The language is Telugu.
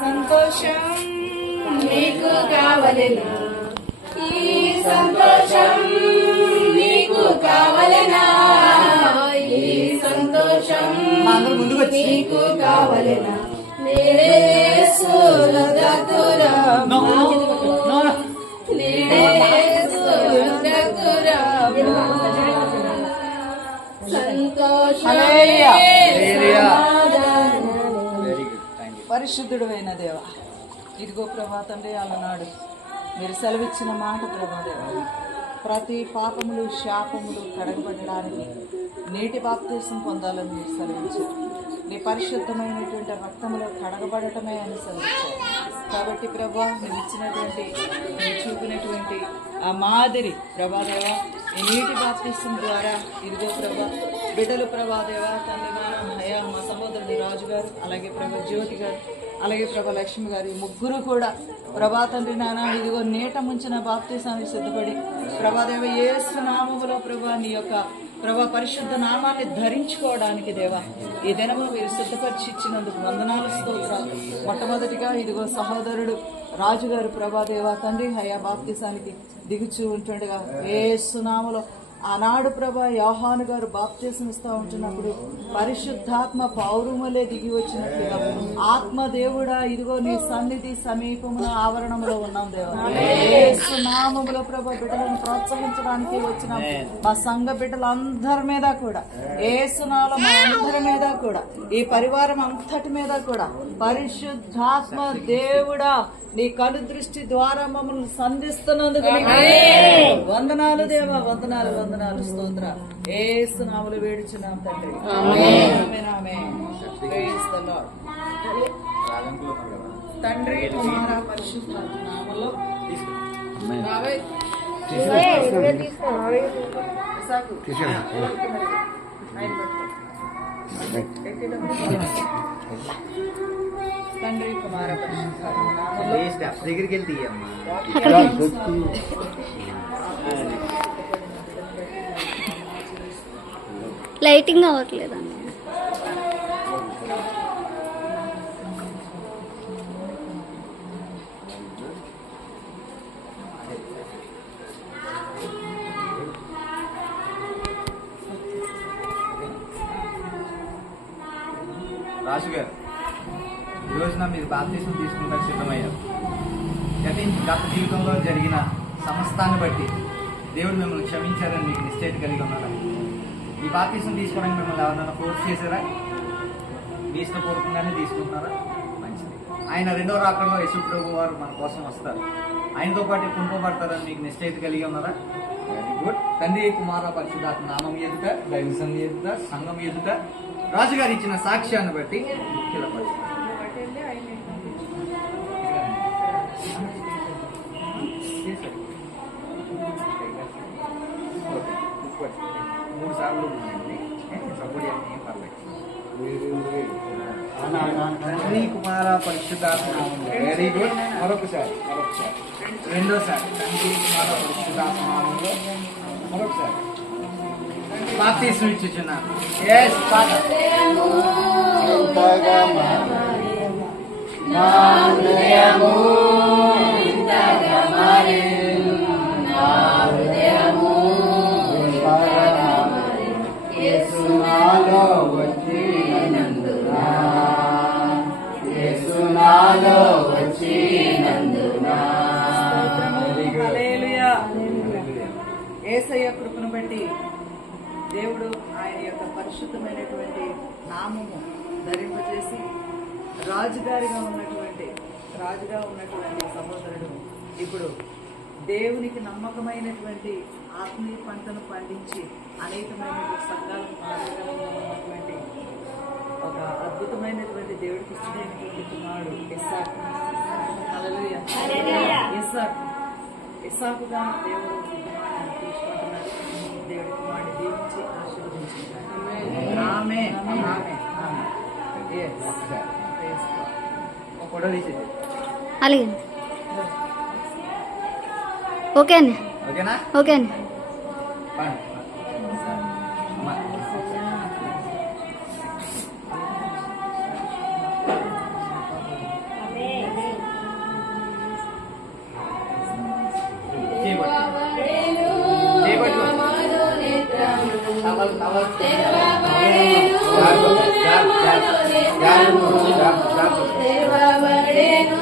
సంతోషం నీకు కావలెనా, ఈ సంతోషం నీకు కావలెనా, ఈ సంతోషం నీకు కావలెనా, నేడే యేసుల దగ్గరము, నేడే యేసుల దగ్గరము, సంతోషమే పరిశుద్ధుడు అయిన దేవ, ఇదిగో ప్రభా తండ్రి అలనాడు మీరు సెలవిచ్చిన మాట ప్రభా దేవ, ప్రతి పాపములు శాపములు కడగబడడానికి నీటి బాప్తీసం పొందాలని మీరు సెలవించారు. నీ పరిశుద్ధమైనటువంటి రక్తములో కడగబడటమే అని సెలవిచ్చారు. కాబట్టి ప్రభా నువ్వు ఇచ్చినటువంటి నువ్వు చూపినటువంటి ఆ మాదిరి ప్రభాదేవ ఈ నీటి బాప్తీసం ద్వారా ఇదిగో ప్రభా బిడ్డలు ప్రభాదేవ తండ్రి అయ్యా మా సహోదరుడు రాజు గారు, అలాగే ప్రభా జ్యోతి గారు, అలాగే ప్రభా లక్ష్మి గారు, ఈ ముగ్గురు కూడా ప్రభా తండ్రి నాన్న ఇదిగో నీట ముంచిన బాప్తీసానికి సిద్ధపడి ప్రభాదేవ యేసు నామములో ప్రభా నీ యొక్క ప్రభా పరిశుద్ధ నామాన్ని ధరించుకోవడానికి దేవా ఈ దినము మీరు సిద్ధపరిచి ఇచ్చినందుకు వందనాలు స్తోత్రాలు. మొట్టమొదటిగా ఇదిగో సహోదరుడు రాజుగారు ప్రభాదేవ తండ్రి అయ్యా బాప్తీసానికి దిగుచూ ఉంటుండగా యేసు నామములో ఆనాడు ప్రభా యోహాను గారు బాప్తీసం ఇస్తా ఉంటున్నప్పుడు పరిశుద్ధాత్మ పౌరుమలే దిగి వచ్చినట్లుగా ఆత్మదేవుడా ఇదిగో నీ సన్నిధి సమీపమున ఆవరణంలో ఉన్నాం దేవా. యేసు నామములో ప్రభా బిడ్డలను ప్రోత్సహించడానికి వచ్చిన మా సంఘ బిడ్డలందరి మీద కూడా యేసునామములో మా అందరి మీద కూడా ఈ పరివారం అంతటి మీద కూడా పరిశుద్ధాత్మ దేవుడా నీ కను దృష్టి ద్వారా మమ్మల్ని సంధిస్తున్నందుకు వందనాలు దేవా, వందనాలు వందనాలు స్తోత్ర యేసు నామములో వేడుచున్నాం తండ్రి. ఆమేన్ ఆమేన్. Praise the Lord. తండ్రి కుమార పరిశుద్ధాత్మ నామములో తండ్రి కుమార పరిశుద్ధాత్మ నామములో దగ్గరికి వెళ్తే లైటింగ్ అవ్వట్లేదండి. రాజు గారు ఈ రోజున మీరు బాప్తీసం తీసుకుంటానికి సిద్ధమయ్యారు. గత జీవితంలో జరిగిన సమస్తాన్ని బట్టి దేవుడు మిమ్మల్ని క్షమించారని మీకు నిశ్చయిత కలిగి ఉన్నారా? ఈ బాప్తీసం తీసుకోవడానికి మిమ్మల్ని ఎవరైనా ఫోర్స్ చేశారా? మీ ఇష్టపూర్వకంగానే తీసుకుంటున్నారా? మంచిది. ఆయన రెండో రాకడలో యేసు ప్రభు వారు మన కోసం వస్తారు. ఆయనతో పాటు కుంపబడతారని మీకు నిశ్చయిత కలిగి ఉన్నారా? Very good. తండ్రి కుమార పరిశుద్ధాత్మ నామం ఎదుట, దైవ సన్నిధి ఎదుట, సంఘం ఎదుట రాజుగారు ఇచ్చిన సాక్ష్యాన్ని బట్టి మూడు సార్లు తండ్రి కుమార పరిశుద్ధాత్మ నామం. Very good. మరొకసారి రెండోసారి తండ్రి కుమార పరిశుద్ధాత్మ నామంలో మరొకసారి బాప్తీసం ఇచ్చుచున్నాను. Yes father. యేసయ్య కృపను బట్టి దేవుడు ఆయన యొక్క పరిశుద్ధమైనటువంటి నామము ధరింపజేసి రాజుగా ఉన్నటువంటి సహోదరుడు ఇప్పుడు దేవునికి నమ్మకమైనటువంటి ఆత్మీయ పంటను పండించి అనేకమైనటువంటి సంఘాలకు మాదిరిగా ఉన్నటువంటి ఒక అద్భుతమైనటువంటి దేవుడికి ఇష్టమైనటువంటి కుమారుడు ఇస్సాకు. హల్లెలూయా. ఇస్సాకుగా దేవుడు తీసుకుంటున్నాడు. దేవుడి కుమారుని దీవించి ఆశీర్వదించుకుంటాడు. ఆమేన్ ఆమేన్ ఆమేన్. ఒక ఫోటో తీసేది. అలాగే ఓకే అండి. ఓకేనా? ఓకే అండి. తెరవబడేను